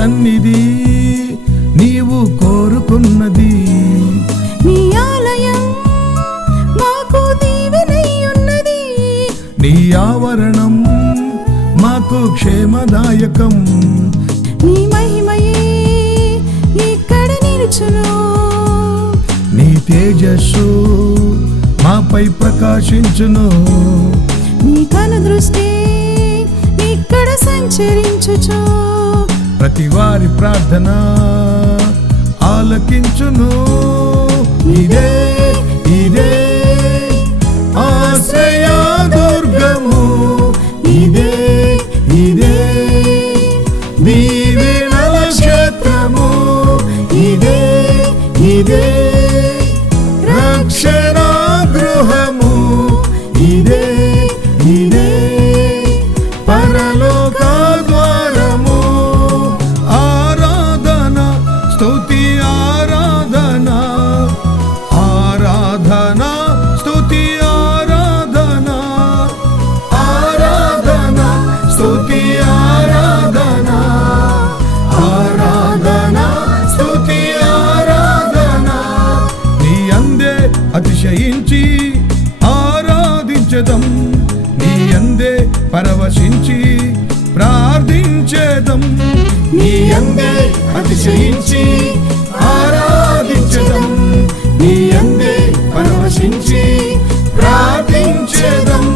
సన్నిధి నీవు కోరుకున్నది. నీ ఆలయం మాకు దీవెనై ఉన్నది. నీ ఆవరణం మాకు క్షేమదాయకం. నీ మహిమయే ఇక్కడ నిలుచును. నీ తేజస్సు మాపై ప్రకాశించును. నీ కనుదృష్టి ఇక్కడ సంచరించుచు. ప్రతి వారి ప్రార్థన ఆలకించును. ఇదే ఇదే ఆశ్రయ దుర్గము. ఇదే ఇదే దీవెనల క్షేత్రము. ఇదే ఇదే రక్షణ గృహము. ఇదే ఇదే పరలోక ద్వారము. ఆరాధన స్తుతి ఆరాధన ఆరాధన స్తుతి ఆరాధన ఆరాధన స్తుతి ఆరాధన ఆరాధన స్తుతి ఆరాధన. నీ అందే అతిశయించి ఆరాధించదం. నీ అందే పరవశించి ప్రార్థించేదం. నీ అందే అతిశయించి ఆరాధించదం. నీ అందే పరవశించి ప్రార్థించేదం.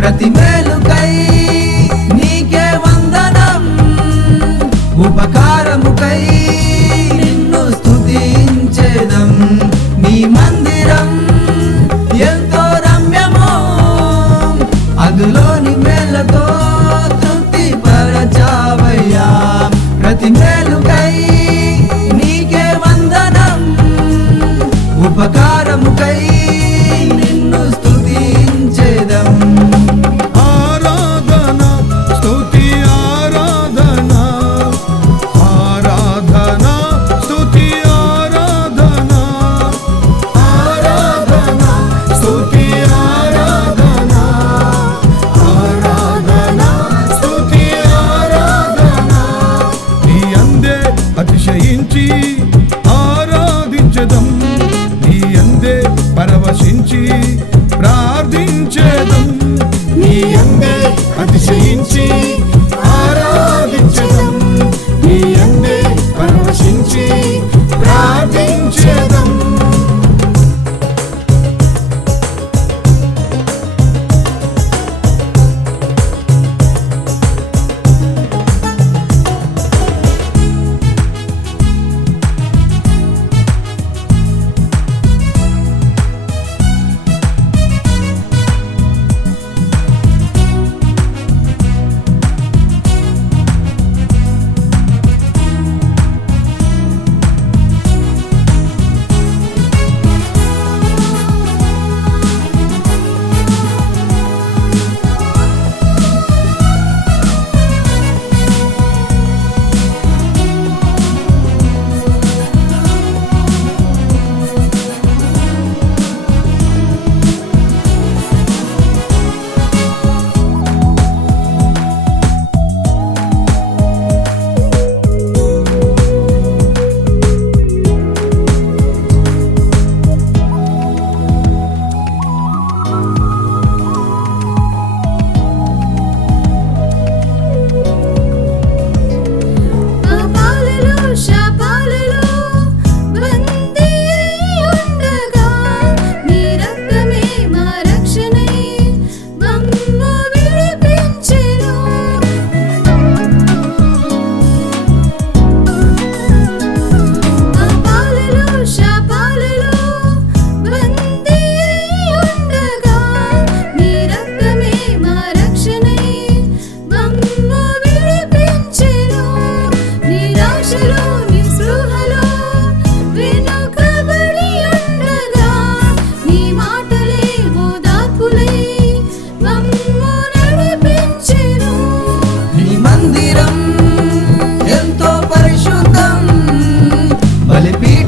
ప్రతి మేలుకై నీకే వందనం. ఉపకారముకై నిన్ను స్తుతించెదం. నీ మందిరం ఎంతో రమ్యమో. అందులోని మేలతో తృప్తి పరచావయ్యా. ప్రతి మేలుకై నీకే వందనం. ఉపకారముకై నిన్ను స్తుతించెదం. అతిశయించి ఆరాధించదం. నీ అందే పరవశించి ప్రార్థించేదం. నీ అందే అతిశయించి ఆరాధించదం. నీ అందే పరవశించి ప్రార్థించేదం.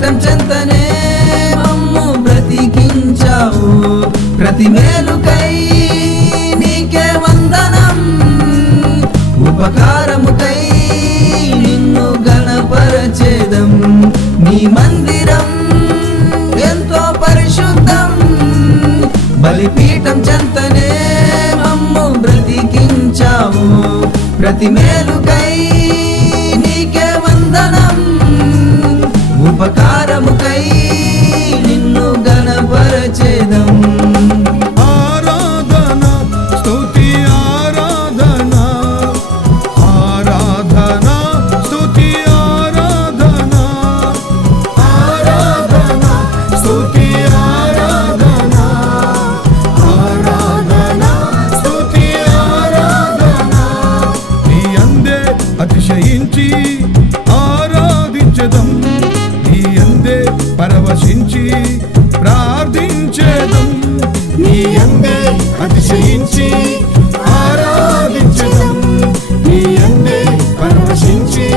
బలిపీఠం చెంతనే మమ్ము బ్రతికించావు. ప్రతి మేలుకై నీకే వందనం, ఉపకారముకై నిన్ను గణపరచేదం. నీ మందిరం ఎంతో పరిశుద్ధం, బలిపీఠం చెంతనే మమ్ము బ్రతికించావు. ప్రతి మేలుకై నీకే వందనం, ఉపకారముకై నిన్ను గణపరచేదం. ఆరాధన స్తుతి ఆరాధన, ఆరాధన స్తుతి ఆరాధన, ఆరాధన స్తుతి ఆరాధన, ఆరాధన స్తుతి ఆరాధన. నీ అందే అతిశయించి ఆరాధించెదం, నీ అందే పరవశించి ప్రార్థించెదం. నీ అందే అతిశయించి ఆరాధించెదం, నీ అందే పరవశించి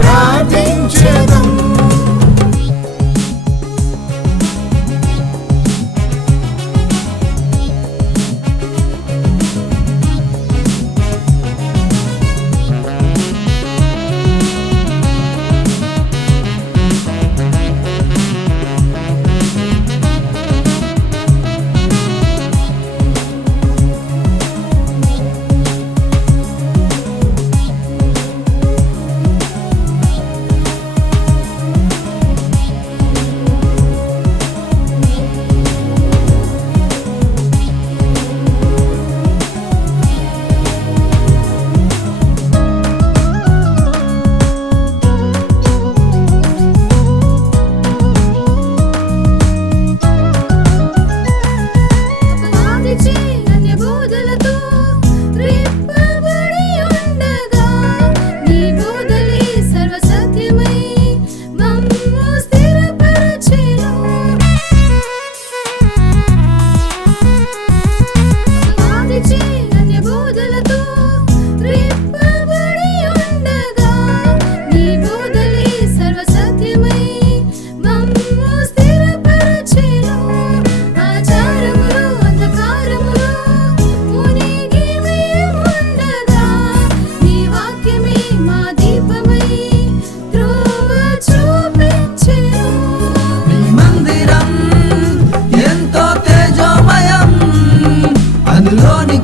ప్రార్థించెదం.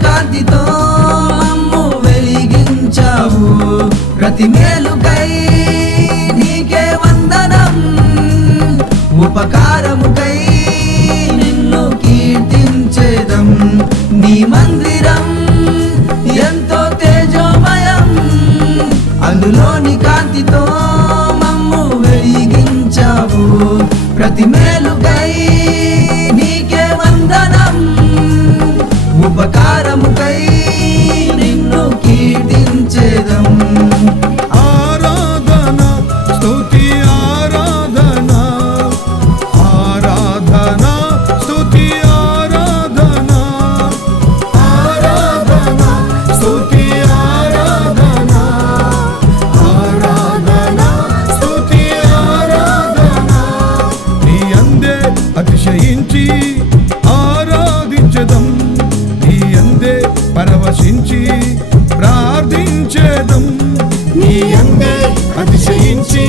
కాంతితో మమ్ము వెలిగించావు. ప్రతి మేలుకై నీకే వందనం, ఉపకారముకై నిన్ను కీర్తించేదం. నీ మందిరం ఎంతో తేజోమయం, అందులోని కాంతితో మమ్ము వెలిగించావు. ప్రతి మేలుకై నీకే వందనం, ఉపకారముకై నిన్ను కీర్తించేదం. ఆరాధన స్తుతి ఆరాధన, ఆరాధన స్తుతి ఆరాధన, ఆరాధన స్తుతి ఆరాధన, ఆరాధన స్తుతి ఆరాధన. నీ అందే అతిశయించి ఆరాధించెదం, నీ అందే పరవశించి ప్రార్థించెదం. నీ అందే అతిశయించి